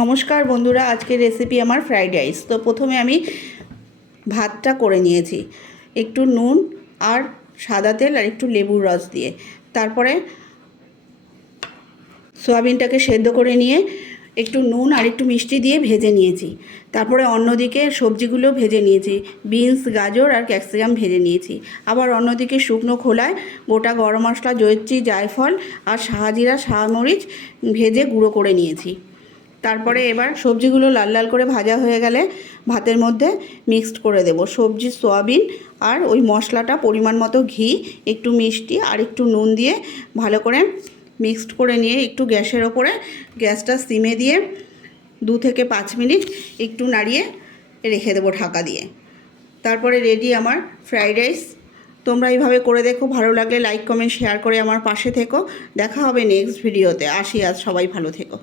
নমস্কার বন্ধুরা, আজকের রেসিপি আমার ফ্রাইড রাইস। তো প্রথমে আমি ভাতটা করে নিয়েছি একটু নুন আর সাদা তেল আর একটু লেবুর রস দিয়ে। তারপরে সয়াবিনটাকে সেদ্ধ করে নিয়ে একটু নুন আর একটু মিষ্টি দিয়ে ভেজে নিয়েছি। তারপরে অন্যদিকে সবজিগুলো ভেজে নিয়েছি, বিনস, গাজর আর ক্যাপসিকাম ভেজে নিয়েছি। আবার অন্যদিকে শুকনো খোলায় গোটা গরম মশলা, জয়িত্রী, জায়ফল আর শাহজিরা, শাহমরিচ ভেজে গুঁড়ো করে নিয়েছি। তারপরে এবার সবজিগুলো লাল লাল করে ভাজা হয়ে গেলে ভাতের মধ্যে মিক্সড করে দেব সবজি, সয়াবিন আর ওই মশলাটা, পরিমাণ মতো ঘি, একটু মিষ্টি আর একটু নুন দিয়ে ভালো করে মিক্সড করে নিয়ে একটু গ্যাসের ওপরে, গ্যাসটা সিমে দিয়ে 2 থেকে 5 মিনিট একটু নাড়িয়ে রেখে দেবো ঢাকা দিয়ে। তারপরে রেডি আমার ফ্রাইড রাইস। তোমরা এইভাবে করে দেখো, ভালো লাগলে লাইক, কমেন্ট, শেয়ার করে আমার পাশে থেকো। দেখা হবে নেক্সট ভিডিওতে। আসি আজ, সবাই ভালো থেকো।